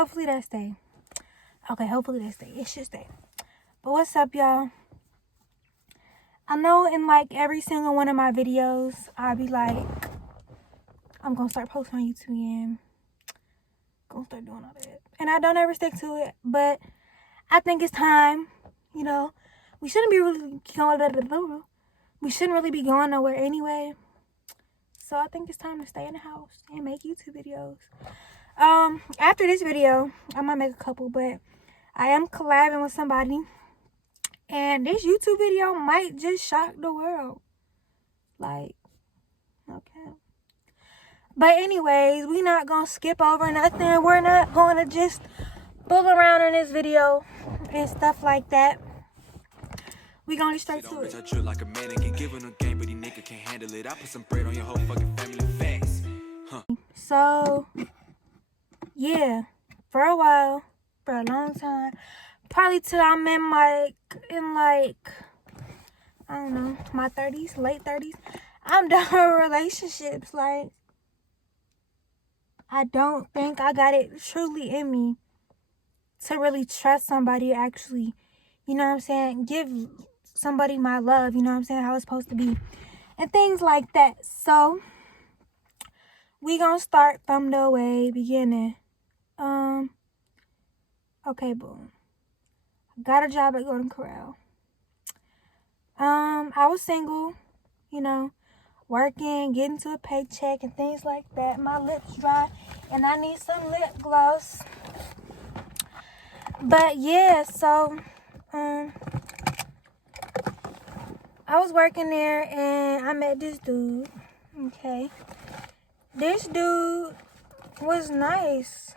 Hopefully that stay. Okay, hopefully that stay. It should stay. But what's up, y'all? I know in like every single one of my videos, I'll be like, I'm gonna start posting on YouTube again. Gonna start doing all that. And I don't ever stick to it. But I think it's time. You know, we shouldn't really be going nowhere anyway. So I think it's time to stay in the house and make YouTube videos. After this video, I might make a couple, but I am collabing with somebody. And this YouTube video might just shock the world. Like, okay. But anyways, we not gonna skip over nothing. We're not gonna just fool around in this video and stuff like that. We gonna get straight to it. I drill like a mannequin, giving a game, but he nigga can't handle it. I put some bread on your whole fucking family fast. So, yeah, for a while, for a long time, probably till I'm in like, I don't know, my 30s, late 30s, I'm done with relationships. Like, I don't think I got it truly in me to really trust somebody, actually, you know what I'm saying, give somebody my love, you know what I'm saying, how it's supposed to be, and things like that. So, we gonna start from the way beginning. Okay, boom. Got a job at Golden Corral. I was single, you know, working, getting to a paycheck and things like that. My lips dry and I need some lip gloss. But yeah, so I was working there and I met this dude. Okay. This dude was nice.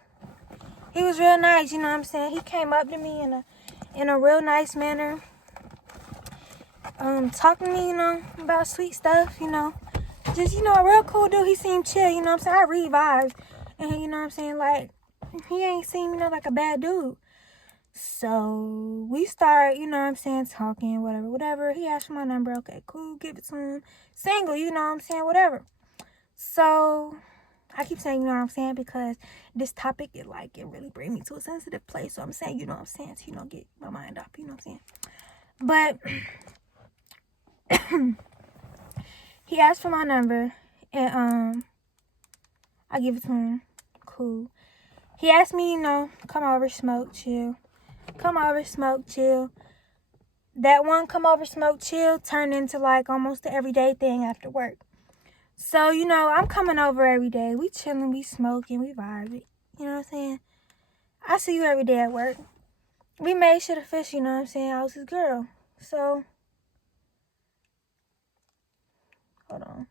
He was real nice, you know what I'm saying? He came up to me in a real nice manner. Talking to me, you know, about sweet stuff, you know. Just, you know, a real cool dude. He seemed chill, you know what I'm saying? I read vibes. And, you know what I'm saying? Like, he ain't seem, you know, like a bad dude. So, we start, you know what I'm saying, talking, whatever. He asked for my number. Okay, cool. Give it to him. Single, you know what I'm saying? Whatever. So, I keep saying, you know what I'm saying, because this topic, it really bring me to a sensitive place. So, I'm saying, you know what I'm saying, to, you know, get my mind up, you know what I'm saying. But he asked for my number, and I give it to him. Cool. He asked me, you know, come over, smoke, chill. Come over, smoke, chill. That one come over, smoke, chill turned into like almost the everyday thing after work. So, you know, I'm coming over every day. We chilling, we smoking, we vibing. You know what I'm saying? I see you every day at work. We made shit official, you know what I'm saying? I was his girl. So, hold on.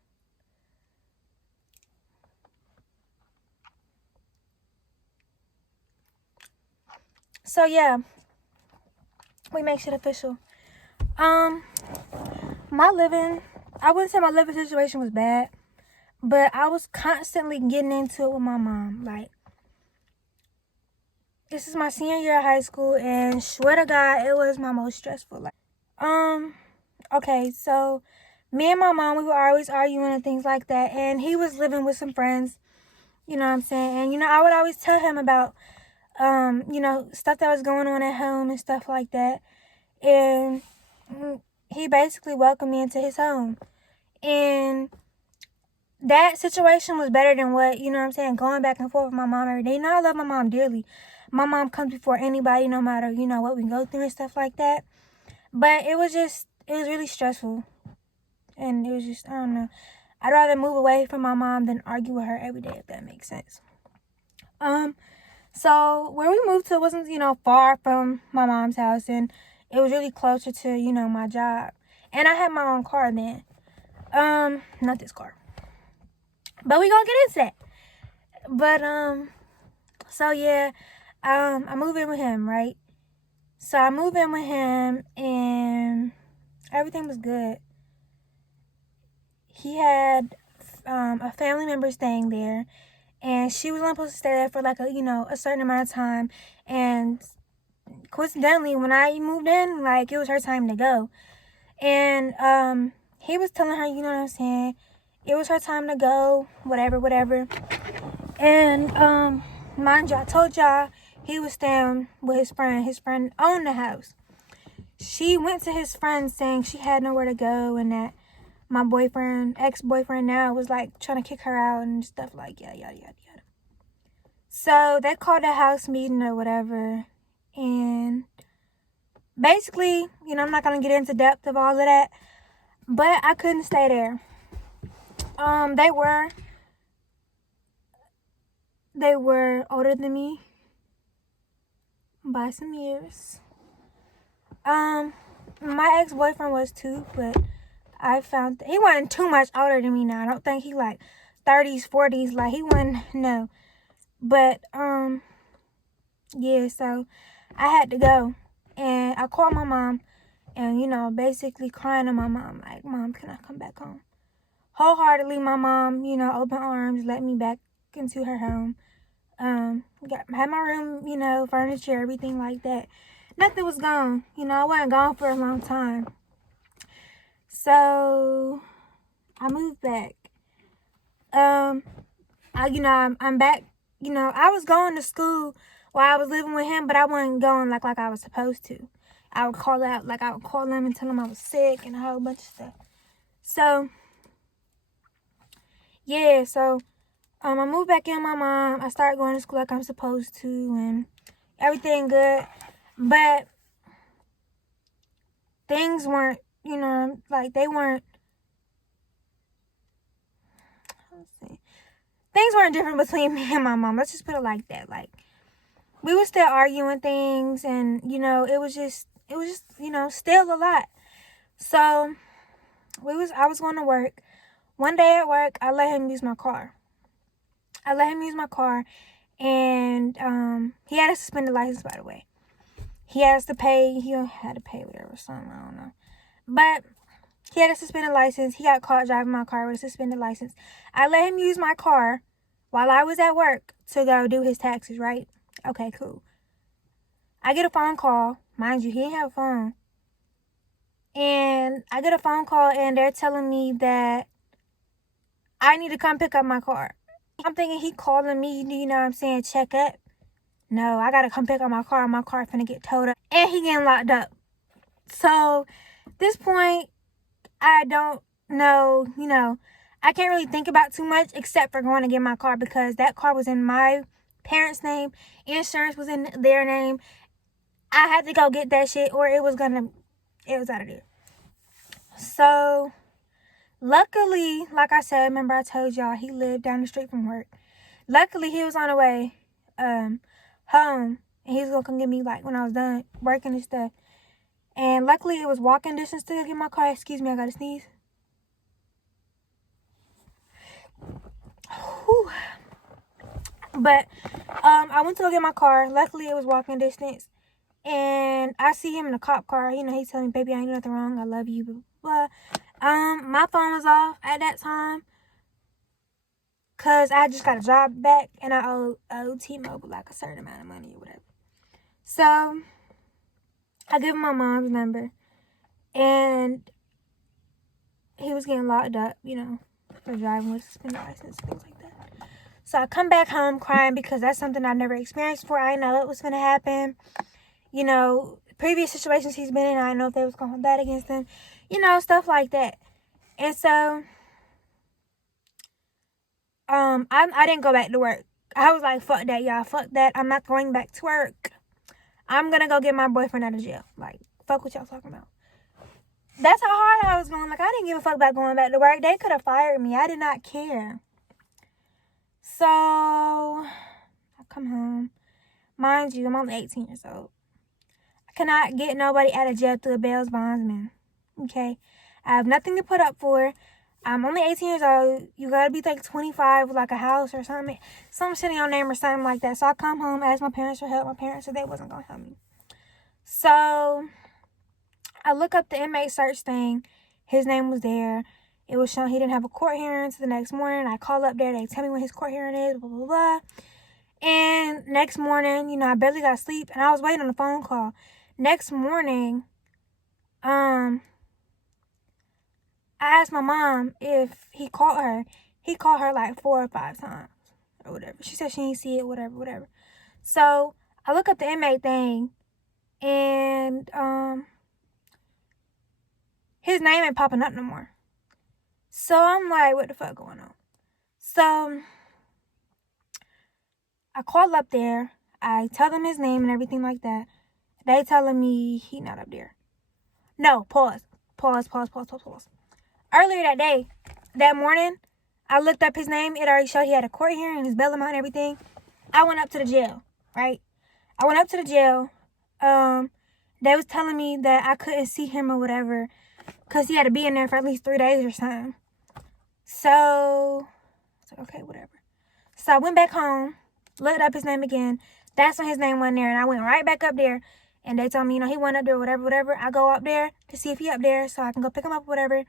So, yeah. We make shit official. My living, I wouldn't say my living situation was bad, but I was constantly getting into it with my mom. Like, this is my senior year of high school, and swear to God, it was my most stressful. Like, okay, so me and my mom, we were always arguing and things like that, and he was living with some friends, you know what I'm saying, and, you know, I would always tell him about, you know, stuff that was going on at home and stuff like that, and he basically welcomed me into his home, and that situation was better than what, you know what I'm saying, going back and forth with my mom every day. You know, I love my mom dearly. My mom comes before anybody, no matter, you know, what we go through and stuff like that. But it was really stressful. And it was just, I don't know. I'd rather move away from my mom than argue with her every day, if that makes sense. So where we moved to wasn't, you know, far from my mom's house, and it was really closer to, you know, my job. And I had my own car then. Not this car. But we gonna get into that. But, so yeah, I moved in with him, right? So I moved in with him, and everything was good. He had, a family member staying there, and she was only supposed to stay there for like a certain amount of time. And coincidentally, when I moved in, like, it was her time to go. And, he was telling her, you know what I'm saying, it was her time to go, whatever. And, mind you, I told y'all he was staying with his friend. His friend owned the house. She went to his friend saying she had nowhere to go and that my boyfriend, ex-boyfriend now, was like trying to kick her out and stuff like yada, yada, yada, yada. So they called a house meeting or whatever. And basically, you know, I'm not going to get into depth of all of that. But I couldn't stay there. They were older than me by some years. My ex-boyfriend was too, but I found he wasn't too much older than me now. I don't think he like 30s, 40s, like he wasn't, no. But, yeah, so I had to go. And I called my mom and, you know, basically crying to my mom, like, Mom, can I come back home? Wholeheartedly, my mom, you know, open arms, let me back into her home. Had my room, you know, furniture, everything like that. Nothing was gone. You know, I wasn't gone for a long time. So I moved back. I'm back. You know, I was going to school while I was living with him, but I wasn't going like I was supposed to. I would call him and tell him I was sick and a whole bunch of stuff. So yeah, I moved back in with my mom. I started going to school like I'm supposed to and everything good. But things weren't, you know, like they weren't, things weren't different between me and my mom. Let's just put it like that. Like, we were still arguing things and, you know, it was just, you know, still a lot. So, I was going to work. One day at work, I let him use my car. And he had a suspended license, by the way. He had to pay whatever, something, I don't know. But he had a suspended license. He got caught driving my car with a suspended license. I let him use my car while I was at work to go do his taxes, right? Okay, cool. I get a phone call. Mind you, he didn't have a phone. And I get a phone call and they're telling me that I need to come pick up my car. I'm thinking he calling me, you know what I'm saying, check up. No, I gotta come pick up my car. My car finna get towed up. And he getting locked up. So, at this point, I don't know, you know, I can't really think about too much except for going to get my car because that car was in my parents' name. Insurance was in their name. I had to go get that shit or it was out of there. So, luckily, like I said, remember I told y'all he lived down the street from work. Luckily, he was on the way home. And he was going to come get me like when I was done working and stuff. And luckily, it was walking distance to get my car. Excuse me, I got to sneeze. Whew. But I went to go get my car. Luckily, it was walking distance. And I see him in a cop car. You know, he's telling me, baby, I ain't doing nothing wrong. I love you. Blah, blah, blah. My phone was off at that time. Because I just got a job back. And I owed T-Mobile like a certain amount of money or whatever. So, I give him my mom's number. And he was getting locked up, you know, for driving with a suspended license, things like that. So I come back home crying because that's something I've never experienced before. I didn't know it was going to happen. You know, previous situations he's been in, I didn't know if they was going bad against him. You know, stuff like that. And so, I didn't go back to work. I was like, fuck that, y'all. Fuck that. I'm not going back to work. I'm going to go get my boyfriend out of jail. Like, fuck what y'all talking about. That's how hard I was going. Like, I didn't give a fuck about going back to work. They could have fired me. I did not care. So, I come home. Mind you, I'm only 18 years old. I cannot get nobody out of jail through a bail bondsman. Okay? I have nothing to put up for. I'm only 18 years old. You gotta be like 25 with like a house or something. Some shit in your name or something like that. So I come home, ask my parents for help. My parents said they wasn't gonna help me. So I look up the inmate search thing. His name was there. It was showing he didn't have a court hearing until the next morning. I call up there. They tell me when his court hearing is, blah, blah, blah. And next morning, you know, I barely got sleep. And I was waiting on a phone call. Next morning, I asked my mom if he called her. He called her like 4 or 5 times. or whatever. She said she didn't see it, whatever. So I look up the inmate thing, and his name ain't popping up no more. So I'm like, what the fuck going on? So I call up there. I tell them his name and everything like that. They telling me he not up there. No, pause. Earlier that day, that morning, I looked up his name. It already showed he had a court hearing, his bail amount and everything. I went up to the jail, right? I went up to the jail. They was telling me that I couldn't see him or whatever because he had to be in there for at least 3 days or something. So, I was like, okay, whatever. So I went back home, looked up his name again. That's when his name wasn't there. And I went right back up there. And they told me, he went up there, whatever. I go up there to see if he up there so I can go pick him up, whatever. And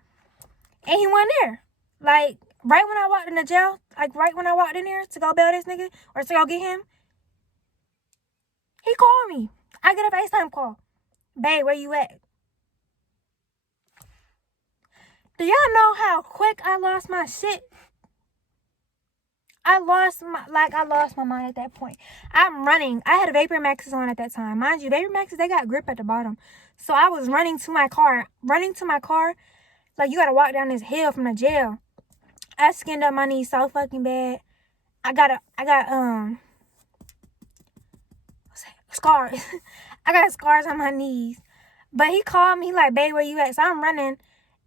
he wasn't there. Like, right when I walked in the jail, like, right when I walked in there to go bail this nigga or to go get him, he called me. I get a FaceTime call. Babe, where you at? Do y'all know how quick I lost my shit? I lost my mind at that point. I'm running. I had a Vapor Maxes on at that time. Mind you, Vapor Maxes, they got grip at the bottom. So I was running to my car. Like, you gotta walk down this hill from the jail. I skinned up my knees so fucking bad. I got scars. I got scars on my knees. But he called me, like, babe, where you at? So I'm running.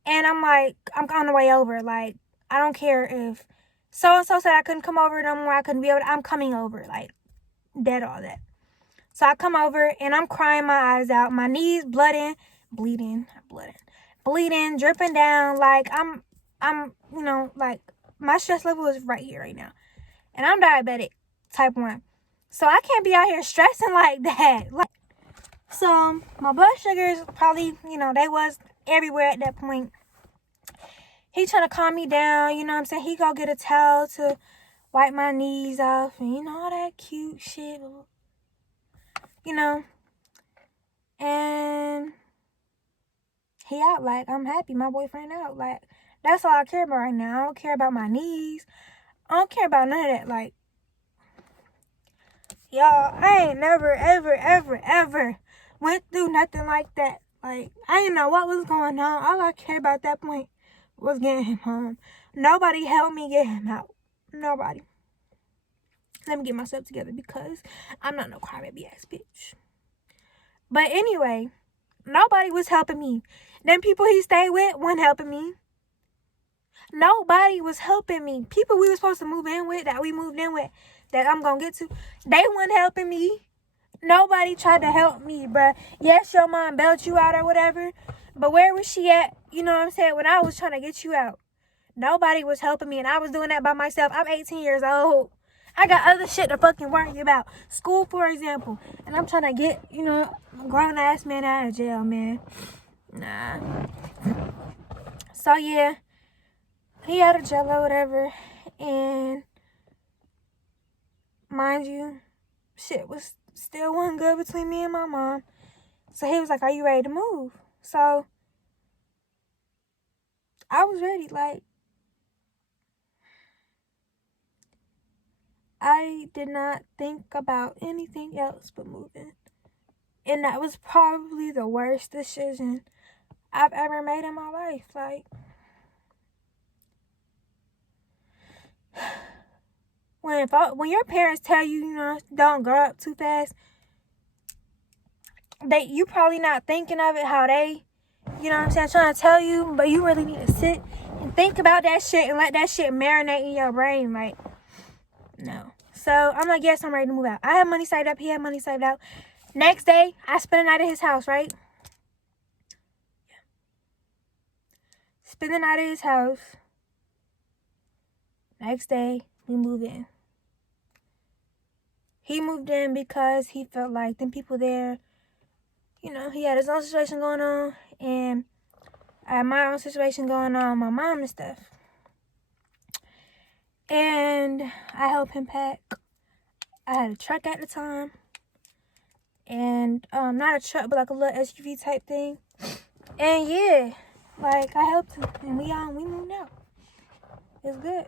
And I'm like, I'm on the way over. Like, I don't care if so-and-so said I couldn't come over no more. I couldn't be able to. I'm coming over. Like, dead all that. So I come over, and I'm crying my eyes out. My knees bleeding, dripping down. Like, I'm, like, my stress level is right here right now. And I'm diabetic, type 1. So I can't be out here stressing like that. Like, so my blood sugars probably, they was everywhere at that point. He trying to calm me down, you know what I'm saying? He go get a towel to wipe my knees off and, all that cute shit, And he out, like, I'm happy. My boyfriend out. Like, that's all I care about right now. I don't care about my knees. I don't care about none of that. Like, y'all, I ain't never, ever went through nothing like that. Like, I didn't know what was going on. All I cared about at that point was getting him home. Nobody helped me get him out. Nobody. Let me get myself together because I'm not no crybaby ass bitch. But anyway, nobody was helping me. Them people he stayed with weren't helping me. Nobody was helping me. People we were supposed to move in with, that we moved in with, that I'm gonna get to, they weren't helping me. Nobody tried to help me, bruh. Yes, your mom bailed you out or whatever, but where was she at? You know what I'm saying? When I was trying to get you out, nobody was helping me, and I was doing that by myself. I'm 18 years old. I got other shit to fucking worry about. School, for example. And I'm trying to get, a grown-ass man out of jail, man. Nah. So, yeah. He out of jail or whatever. And, mind you, shit was still wasn't good between me and my mom. So, he was like, are you ready to move? So, I was ready. Like, I did not think about anything else but moving. And that was probably the worst decision I've ever made in my life. Like, when your parents tell you, don't grow up too fast, you probably not thinking of it how they, trying to tell you, but you really need to sit and think about that shit and let that shit marinate in your brain. Like, no. So I'm like, yes, I'm ready to move out. I have money saved up. He had money saved up. Next day, I spent the night at his house, right? Spend the night at his house. Next day, we move in. He moved in because he felt like them people there, he had his own situation going on, and I had my own situation going on with my mom and stuff. And I helped him pack. I had a truck at the time. And not a truck, but like a little SUV type thing. And yeah, like I helped him, and we moved out. It's good.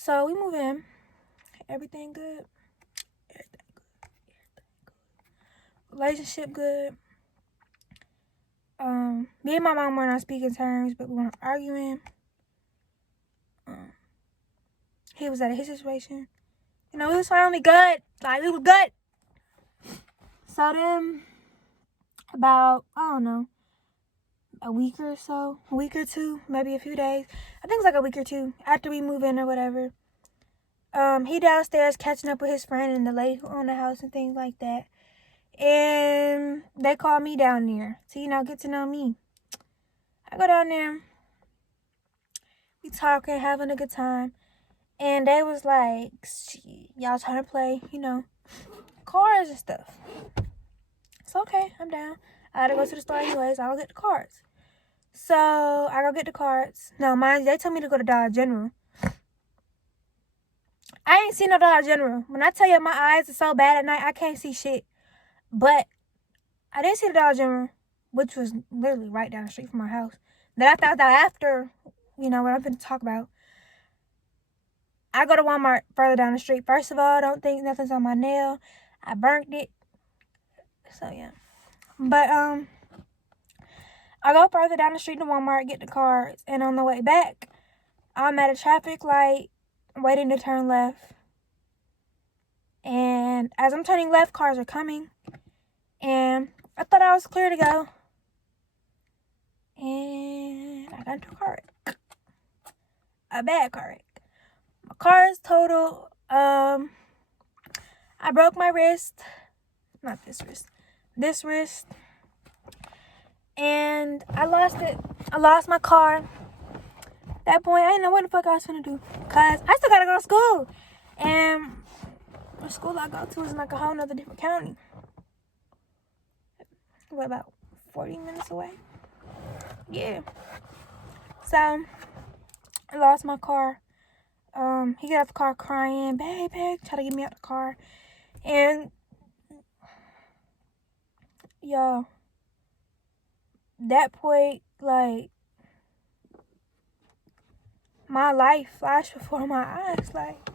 So we move in. Everything good. Everything good. Relationship good. Me and my mom were not speaking terms, but we weren't arguing. He was out of his situation. You know, it was finally good. Like, it was good. So then, about, I don't know, a week or so, a week or two, maybe a few days. I think it's like a week or two after we move in or whatever. He downstairs catching up with his friend and the lady who owned the house and things like that. And they called me down there to, you know, get to know me. I go down there. We talking, having a good time. And they was like, y'all trying to play, you know, cards and stuff. It's okay, I'm down. I gotta go to the store anyways. I'll get the cards. So I go get the cards. No, mind you, they told me to go to Dollar General. I ain't seen no Dollar General. When I tell you my eyes are so bad at night, I can't see shit. But I didn't see the Dollar General, which was literally right down the street from our house. Then I thought that after, you know, what I'm going to talk about, I go to Walmart further down the street. First of all, I don't think nothing's on my nail. I burnt it. So, yeah. But, I go further down the street to Walmart, get the cards. And on the way back, I'm at a traffic light, waiting to turn left. And as I'm turning left, cars are coming. And I thought I was clear to go. And I got into a car wreck. A bad car wreck. My car is total. I broke my wrist. Not this wrist. This wrist. And I lost it. I lost my car. At that point, I didn't know what the fuck I was gonna do. Because I still gotta go to school. And the school I go to is in like a whole nother different county. What, about 40 minutes away? Yeah. So, I lost my car. He got out the car crying, baby, try to get me out the car. And, y'all, that point, like, my life flashed before my eyes. Like,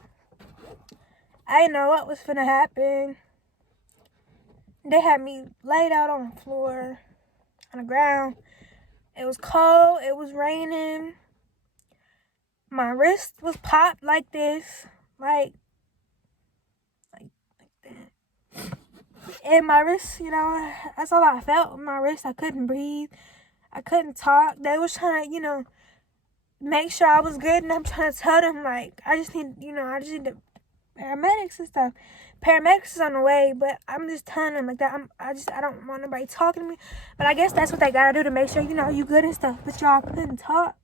I didn't know what was finna happen. They had me laid out on the floor, on the ground. It was cold. It was raining. My wrist was popped like this. Like that. And my wrist, you know, that's all I felt. My wrist, I couldn't breathe. I couldn't talk. They was trying to, you know, make sure I was good. And I'm trying to tell them, like, I just need the paramedics and stuff. Paramedics is on the way, but I'm just telling them like that. I don't want nobody talking to me. But I guess that's what they gotta do to make sure, you know, you good and stuff. But y'all couldn't talk.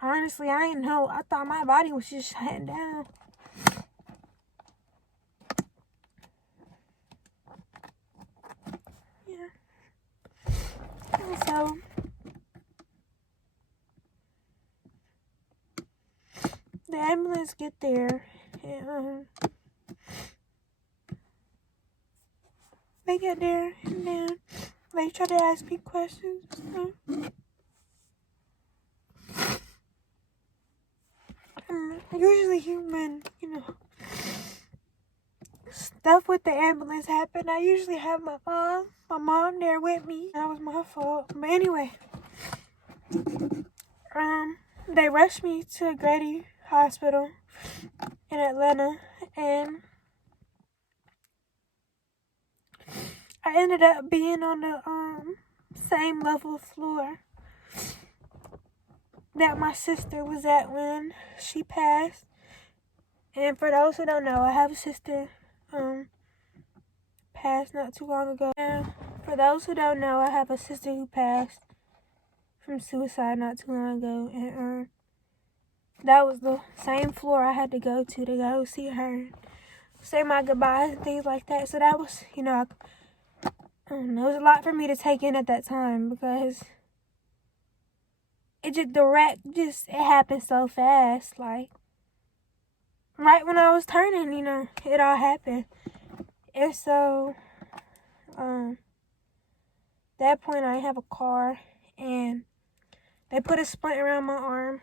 Honestly, I didn't know. I thought my body was just shutting down. Yeah. And so, the ambulance get there. And, they get there. And then they try to ask me questions. Usually human, you know, stuff with the ambulance happened. I usually have my mom there with me. That was my fault. But anyway, they rushed me to Grady Hospital in Atlanta, and I ended up being on the same level floor that my sister was at when she passed. And for those who don't know, I have a sister passed not too long ago. And for those who don't know, I have a sister who passed from suicide not too long ago. And that was the same floor I had to go go see her, say my goodbyes and things like that. So that was, you know, I don't know, it was a lot for me to take in at that time because it happened so fast. Like, right when I was turning, you know, it all happened. And so, that point I have a car, and they put a splint around my arm.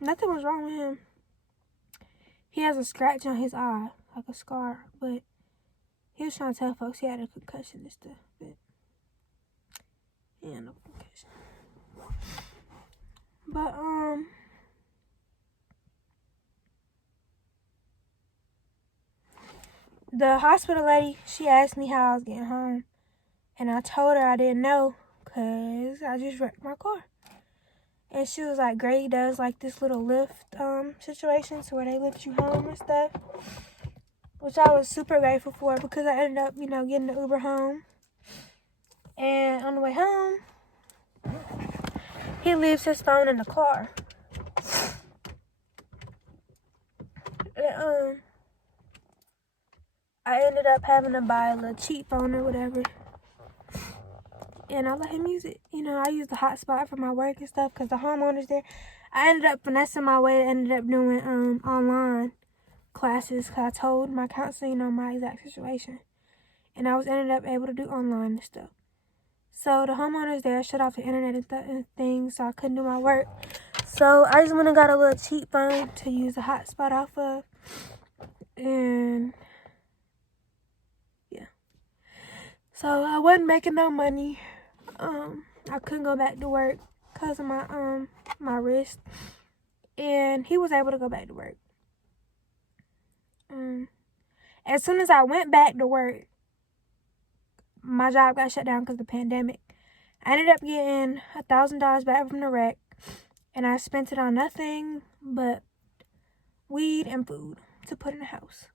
nothing was wrong with him. He has a scratch on his eye, like a scar, but he was trying to tell folks he had a concussion and stuff, but he had no concussion. But, the hospital lady, she asked me how I was getting home, and I told her I didn't know, because I just wrecked my car. And she was like, Grady does like this little lift situation, so where they lift you home and stuff, which I was super grateful for, because I ended up, getting the Uber home. And on the way home, he leaves his phone in the car. And, I ended up having to buy a little cheap phone or whatever. And I let him use it. I use the hotspot for my work and stuff because the homeowner's there. I ended up finessing my way and ended up doing online classes because I told my counselor, my exact situation. And I was ended up able to do online and stuff. So the homeowner's there, shut off the internet and things, so I couldn't do my work. So I just went and got a little cheap phone to use the hotspot off of. And yeah. So I wasn't making no money. I couldn't go back to work because of my wrist. And he was able to go back to work. As soon as I went back to work, my job got shut down because of the pandemic. I ended up getting $1,000 back from the wreck, and I spent it on nothing but weed and food to put in the house.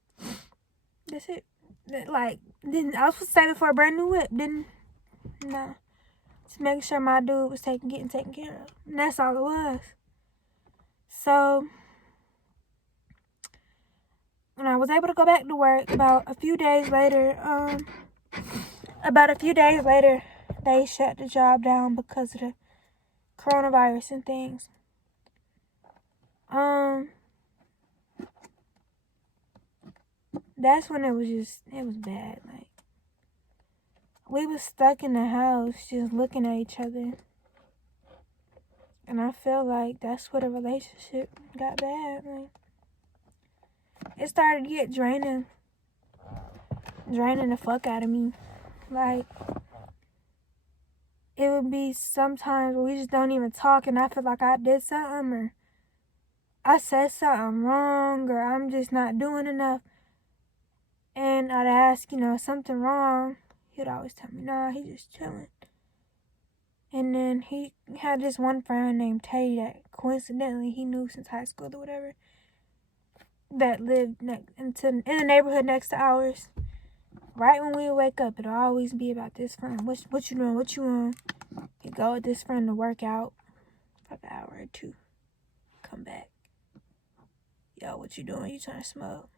That's it. I was supposed to save it for a brand new whip, nah. Just making sure my dude was getting taken care of. And that's all it was. So when I was able to go back to work, about a few days later, they shut the job down because of the coronavirus and things. That's when it was bad. Like, we was stuck in the house just looking at each other. And I feel like that's where the relationship got bad. Like, it started to get draining the fuck out of me. Like, it would be sometimes where we just don't even talk, and I feel like I did something, or I said something wrong, or I'm just not doing enough. And I'd ask, something wrong. He'd always tell me, nah, he's just chilling. And then he had this one friend named Teddy that coincidentally he knew since high school or whatever, that lived in the neighborhood next to ours. Right when we would wake up, it'll always be about this friend. What you doing? What you on? He'd go with this friend to work out for an hour or two. Come back. Yo, what you doing? You trying to smoke?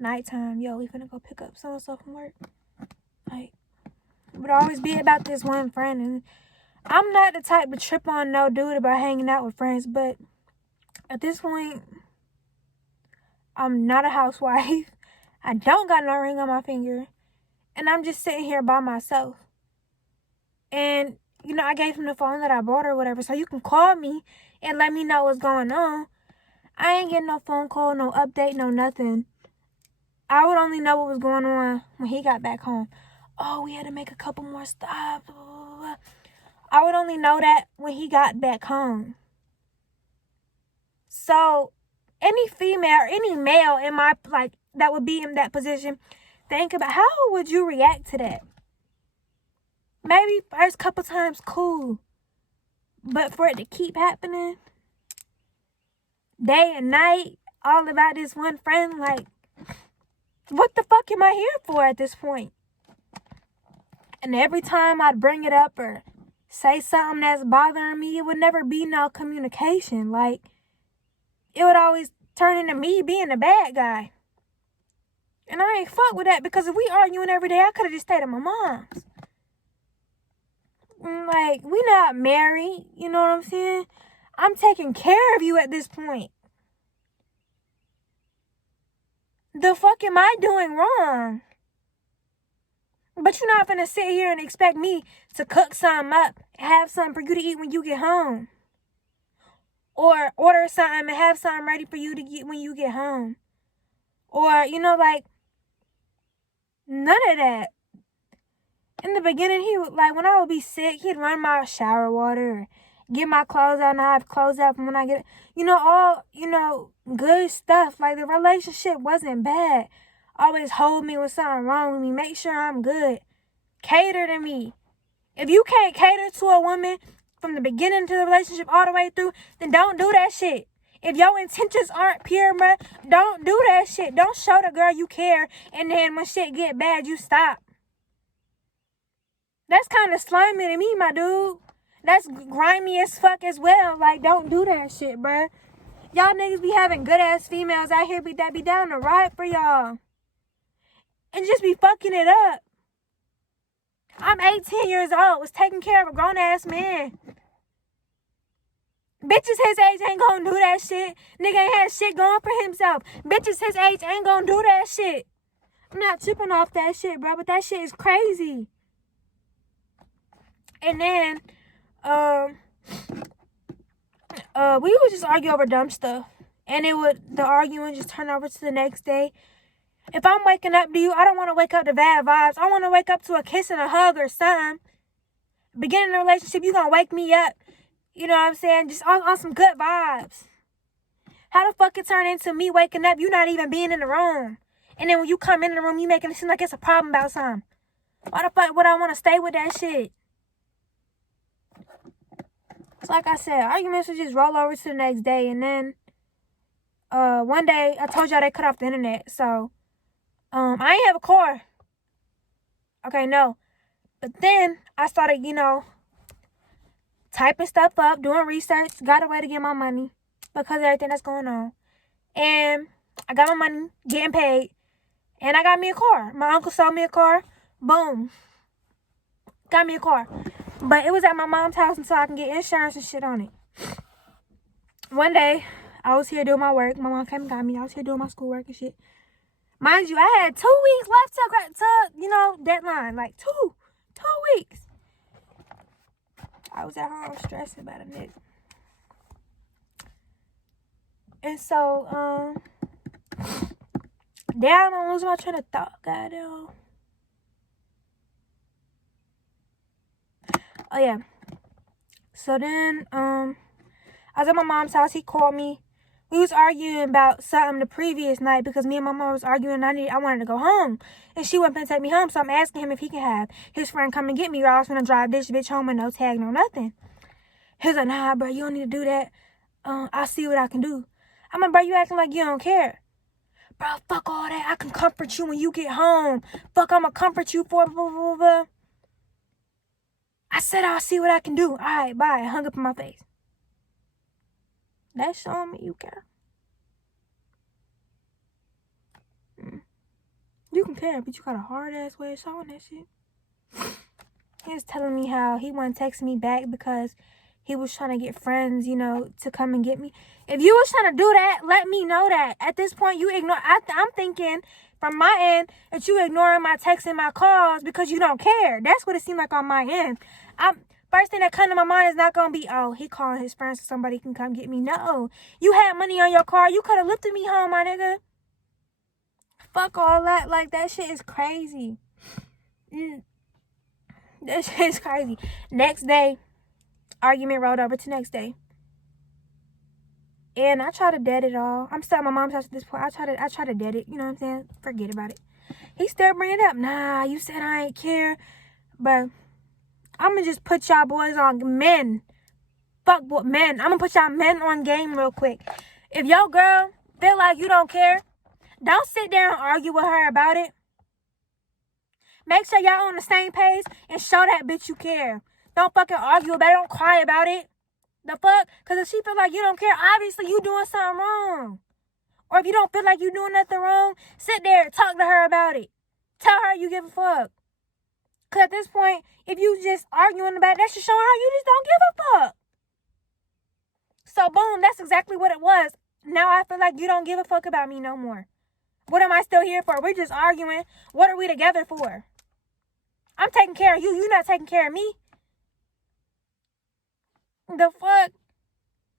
Nighttime, yo, we finna go pick up so-and-so from work. Like, it would always be about this one friend. And I'm not the type to trip on no dude about hanging out with friends, but at this point, I'm not a housewife. I don't got no ring on my finger. And I'm just sitting here by myself. And, I gave him the phone that I bought or whatever, so you can call me and let me know what's going on. I ain't getting no phone call, no update, no nothing. I would only know what was going on when he got back home. Oh, we had to make a couple more stops. Blah, blah, blah. I would only know that when he got back home. So, any female or any male in my, that would be in that position, think about how would you react to that? Maybe first couple times, cool. But for it to keep happening, day and night, all about this one friend, what the fuck am I here for at this point? And every time I'd bring it up or say something that's bothering me, it would never be no communication. It would always turn into me being the bad guy. And I ain't fuck with that, because if we arguing every day, I could have just stayed at my mom's. We not married, you know what I'm saying? I'm taking care of you at this point. The fuck am I doing wrong? But you're not gonna sit here and expect me to cook something up and have something for you to eat when you get home. Or order something and have something ready for you to get when you get home. Or, you know, like, none of that. In the beginning, he would, like, when I would be sick, he'd run my shower water, or get my clothes out, and I have clothes out from when I get, all, good stuff. Like, the relationship wasn't bad. Always hold me when something wrong with me. Make sure I'm good. Cater to me. If you can't cater to a woman from the beginning to the relationship all the way through, then don't do that shit. If your intentions aren't pure, bruh, don't do that shit. Don't show the girl you care, and then when shit get bad, you stop. That's kind of slimy to me, my dude. That's grimy as fuck as well. Like, don't do that shit, bruh. Y'all niggas be having good-ass females out here that be down to ride for y'all. And just be fucking it up. I'm 18 years old. Was taking care of a grown-ass man. Bitches his age ain't gonna do that shit. Nigga ain't had shit going for himself. Bitches his age ain't gonna do that shit. I'm not tripping off that shit, bro, but that shit is crazy. And then, we would just argue over dumb stuff. And the arguing just turn over to the next day. If I'm waking up to you, I don't want to wake up to bad vibes. I want to wake up to a kiss and a hug or something. Beginning the relationship, you gonna wake me up. You know what I'm saying? Just on some good vibes. How the fuck it turn into me waking up, you not even being in the room? And then when you come in the room, you making it seem like it's a problem about something. Why the fuck would I want to stay with that shit? So like I said, arguments would just roll over to the next day. And then one day, I told y'all they cut off the internet. So I ain't have a car. Okay, no. But then I started, typing stuff up, doing research, got a way to get my money because of everything that's going on. And I got my money, getting paid, and I got me a car. My uncle sold me a car. Boom. Got me a car. But it was at my mom's house until I can get insurance and shit on it. One day, I was here doing my work. My mom came and got me. I was here doing my schoolwork and shit. Mind you, I had 2 weeks left to deadline. Like, two weeks. I was at home stressing about a nigga. And so, damn, I'm losing my train of thought, goddamn. Oh, yeah. So then, I was at my mom's house. He called me. We was arguing about something the previous night because me and my mom was arguing. I wanted to go home. And she wasn't going to take me home. So I'm asking him if he can have his friend come and get me, or I was going to drive this bitch home with no tag, no nothing. He was like, nah, bro, you don't need to do that. I'll see what I can do. I'm like, bro, you acting like you don't care. Bro, fuck all that. I can comfort you when you get home. Fuck, I'm going to comfort you for blah, blah, blah. I said I'll see what I can do. All right, bye. I hung up in my face. That's showing me you care. You can care, but you got a hard-ass way of showing that shit. He was telling me how he wasn't texting me back because he was trying to get friends, to come and get me. If you was trying to do that, let me know that. At this point, you ignore. I'm thinking from my end that you ignoring my texts and my calls because you don't care. That's what it seemed like on my end. First thing that come to my mind is not going to be, oh, he calling his friends so somebody can come get me. No. You had money on your car. You could have lifted me home, my nigga. Fuck all that. Like, that shit is crazy. That shit is crazy. Next day, argument rolled over to next day. And I try to dead it all. I'm still at my mom's house at this point. I try to dead it. You know what I'm saying? Forget about it. He still bring it up. Nah, you said I ain't care. But I'm going to just put y'all boys on men. Fuck what men. I'm going to put y'all men on game real quick. If your girl feel like you don't care, don't sit there and argue with her about it. Make sure y'all on the same page and show that bitch you care. Don't fucking argue about it. Don't cry about it. The fuck? Because if she feel like you don't care, obviously you doing something wrong. Or if you don't feel like you doing nothing wrong, sit there, talk to her about it. Tell her you give a fuck. Because at this point, if you just arguing about it, that's just showing her you just don't give a fuck. So boom, that's exactly what it was. Now I feel like you don't give a fuck about me no more. What am I still here for? We're just arguing. What are we together for? I'm taking care of you. You're not taking care of me. The fuck?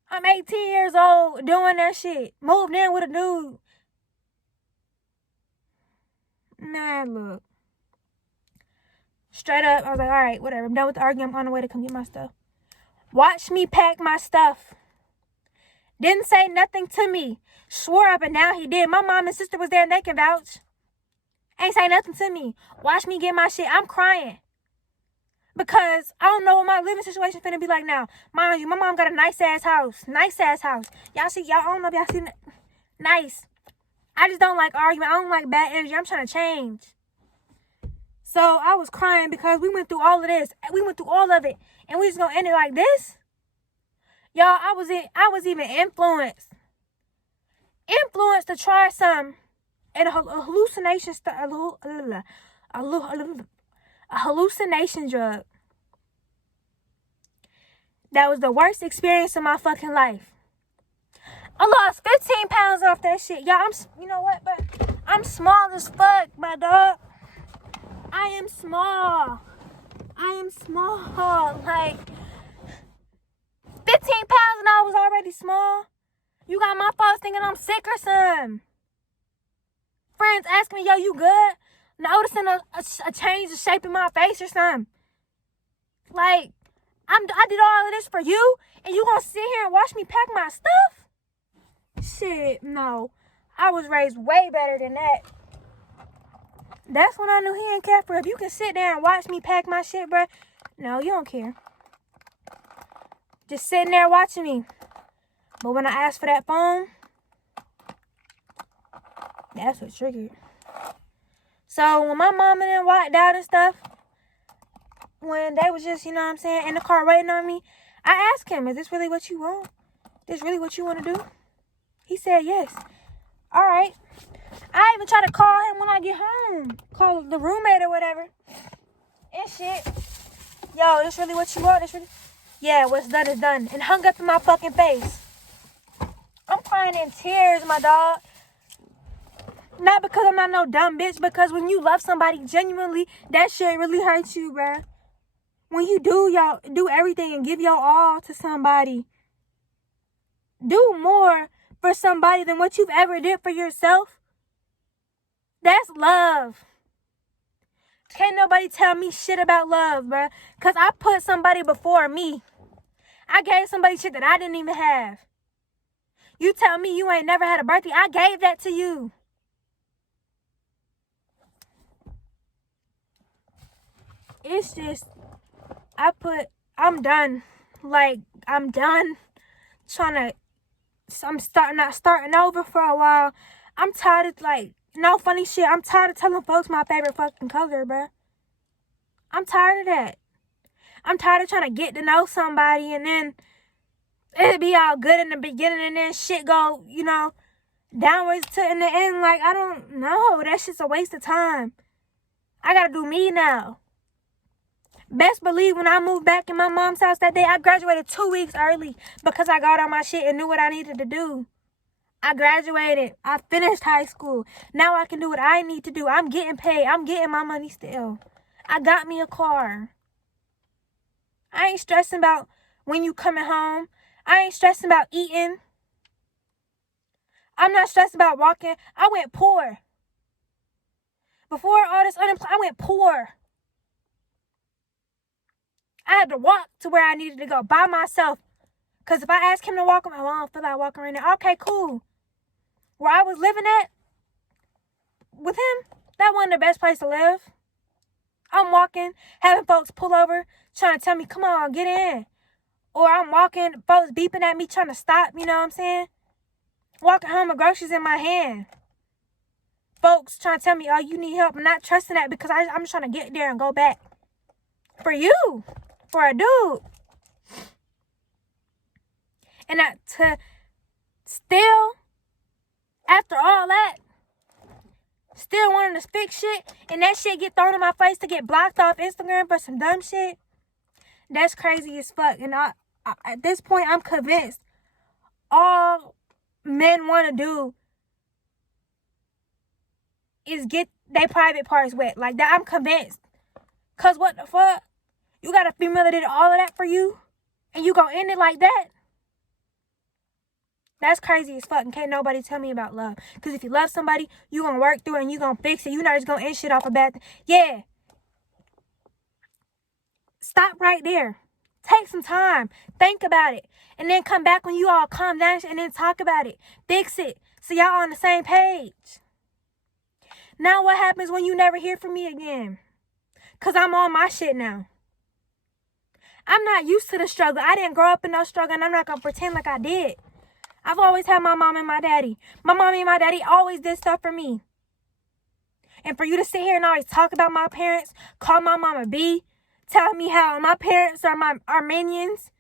I'm 18 years old doing that shit. Moved in with a dude. Man, look. Straight up, I was like, all right, whatever. I'm done with the argument. I'm on the way to come get my stuff. Watch me pack my stuff. Didn't say nothing to me. Swore up and down he did. My mom and sister was there and they can vouch. Ain't say nothing to me. Watch me get my shit. I'm crying. Because I don't know what my living situation finna be like now. Mind you, my mom got a nice-ass house. Nice-ass house. Y'all see, I don't know if y'all seen it. Nice. I just don't like arguing. I don't like bad energy. I'm trying to change. So I was crying because we went through all of this. We went through all of it. And we just gonna end it like this? Y'all, I was even influenced. Influenced to try some. And a hallucination drug. That was the worst experience of my fucking life. I lost 15 pounds off that shit. Y'all, you know what, but I'm small as fuck, my dog. I am small. Like, 15 pounds and I was already small. You got my folks thinking I'm sick or something. Friends asking me, yo, you good? Noticing a change of shape in my face or something. Like, I did all of this for you, and you gonna sit here and watch me pack my stuff? Shit, no. I was raised way better than that. That's when I knew he ain't care for. If you can sit there and watch me pack my shit, bruh. No, you don't care. Just sitting there watching me. But when I asked for that phone, that's what triggered. So when my mom and them walked out and stuff, when they was just, you know what I'm saying, in the car waiting on me, I asked him, is this really what you want? This really what you want to do? He said yes. All right. I even try to call him when I get home. Call the roommate or whatever. And shit. Yo, this really what you want? This really? Yeah, what's done is done. And hung up in my fucking face. I'm crying in tears, my dog. Not because I'm not no dumb bitch, because when you love somebody genuinely, that shit really hurts you, bruh. When you do everything and give your all to somebody, do more for somebody than what you've ever did for yourself. That's love. Can't nobody tell me shit about love, bruh. Because I put somebody before me. I gave somebody shit that I didn't even have. You tell me you ain't never had a birthday. I gave that to you. It's just, I'm done. Like, I'm done I'm starting over for a while. I'm tired of, like, no funny shit. I'm tired of telling folks my favorite fucking color, bruh. I'm tired of that. I'm tired of trying to get to know somebody and then it'll be all good in the beginning and then shit go, you know, downwards to in the end. Like, I don't know. That shit's a waste of time. I gotta do me now. Best believe when I moved back in my mom's house that day, I graduated 2 weeks early because I got on my shit and knew what I needed to do. I graduated. I finished high school. Now I can do what I need to do. I'm getting paid. I'm getting my money still. I got me a car. I ain't stressing about when you coming home. I ain't stressing about eating. I'm not stressed about walking. I went poor. Before all this unemployment, I went poor. I had to walk to where I needed to go by myself. Because if I ask him to walk, I don't feel like walking right now. Okay, cool. Where I was living at, with him, that wasn't the best place to live. I'm walking, having folks pull over, trying to tell me, come on, get in. Or I'm walking, folks beeping at me, trying to stop, you know what I'm saying? Walking home with groceries in my hand. Folks trying to tell me, oh, you need help. I'm not trusting that because I'm just trying to get there and go back. For you. For a dude. And to still, after all that, still wanting to fix shit, and that shit get thrown in my face to get blocked off Instagram for some dumb shit, that's crazy as fuck. And I at this point, I'm convinced all men want to do is get their private parts wet. Like that, I'm convinced. Because what the fuck? You got a female that did all of that for you, and you gonna end it like that? That's crazy as fuck, and can't nobody tell me about love. Because if you love somebody, you gonna work through it and you gonna fix it. You're not just gonna end shit off a bad thing. Yeah. Stop right there. Take some time. Think about it. And then come back when you all calm down and then talk about it. Fix it. So y'all on the same page. Now what happens when you never hear from me again? Because I'm on my shit now. I'm not used to the struggle. I didn't grow up in no struggle, and I'm not going to pretend like I did. I've always had my mom and my daddy. My mommy and my daddy always did stuff for me. And for you to sit here and always talk about my parents, call my mom a B, tell me how my parents are minions.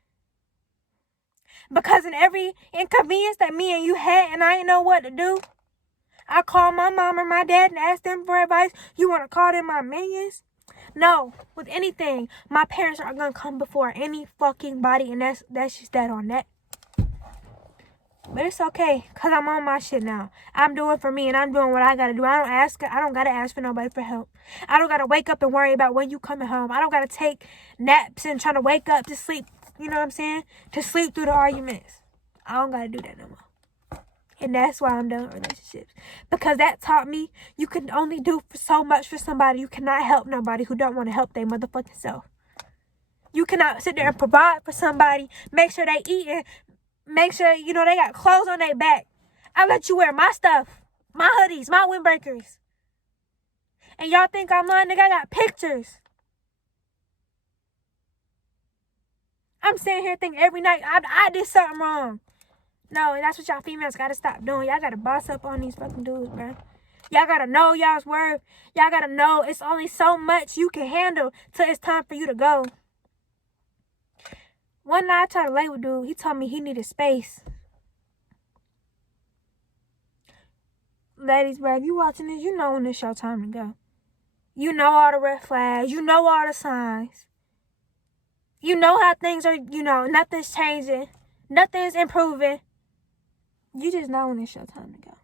Because in every inconvenience that me and you had and I didn't know what to do, I called my mom or my dad and asked them for advice. You want to call them my minions? No, with anything, my parents are going to come before any fucking body, and that's just that on that. But it's okay, because I'm on my shit now. I'm doing for me, and I'm doing what I got to do. I don't got to ask for nobody for help. I don't got to wake up and worry about when you coming home. I don't got to take naps and try to wake up to sleep, you know what I'm saying? To sleep through the arguments. I don't got to do that no more. And that's why I'm done with relationships. Because that taught me you can only do so much for somebody. You cannot help nobody who don't want to help their motherfucking self. You cannot sit there and provide for somebody, make sure they eating, make sure, they got clothes on their back. I let you wear my stuff, my hoodies, my windbreakers. And y'all think I'm lying? Nigga, I got pictures. I'm sitting here thinking every night I did something wrong. No, that's what y'all females gotta stop doing. Y'all gotta boss up on these fucking dudes, bro. Y'all gotta know y'all's worth. Y'all gotta know it's only so much you can handle till it's time for you to go. One night I tried to lay with dude. He told me he needed space. Ladies, bro, if you watching this, you know when it's your time to go. You know all the red flags. You know all the signs. You know how things are, nothing's changing. Nothing's improving. You just know when it's your time to go.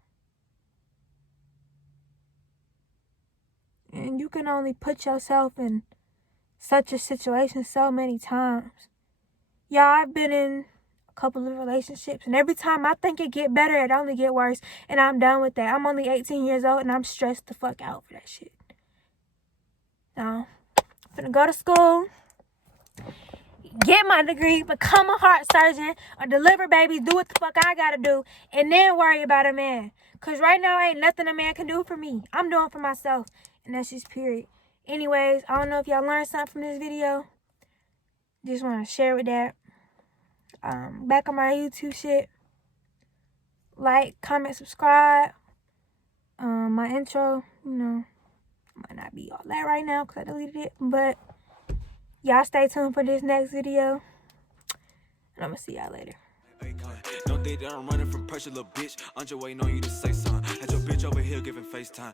And you can only put yourself in such a situation so many times. Yeah, I've been in a couple of relationships, and every time I think it get better, it only get worse, and I'm done with that. I'm only 18 years old, and I'm stressed the fuck out for that shit. Now, I'm finna go to school, get my degree, become a heart surgeon, or deliver babies, do what the fuck I gotta do, and then worry about a man. Because right now, ain't nothing a man can do for me. I'm doing for myself, and that's just period. Anyways, I don't know if y'all learned something from this video. Just want to share with that. Back on my YouTube shit. Like, comment, subscribe. My intro, might not be all that right now because I deleted it, but y'all stay tuned for this next video, and I'm gonna see y'all later. Don't think that I'm running from pressure, little bitch. I'm just waiting on you to say something. Had your bitch over here giving FaceTime.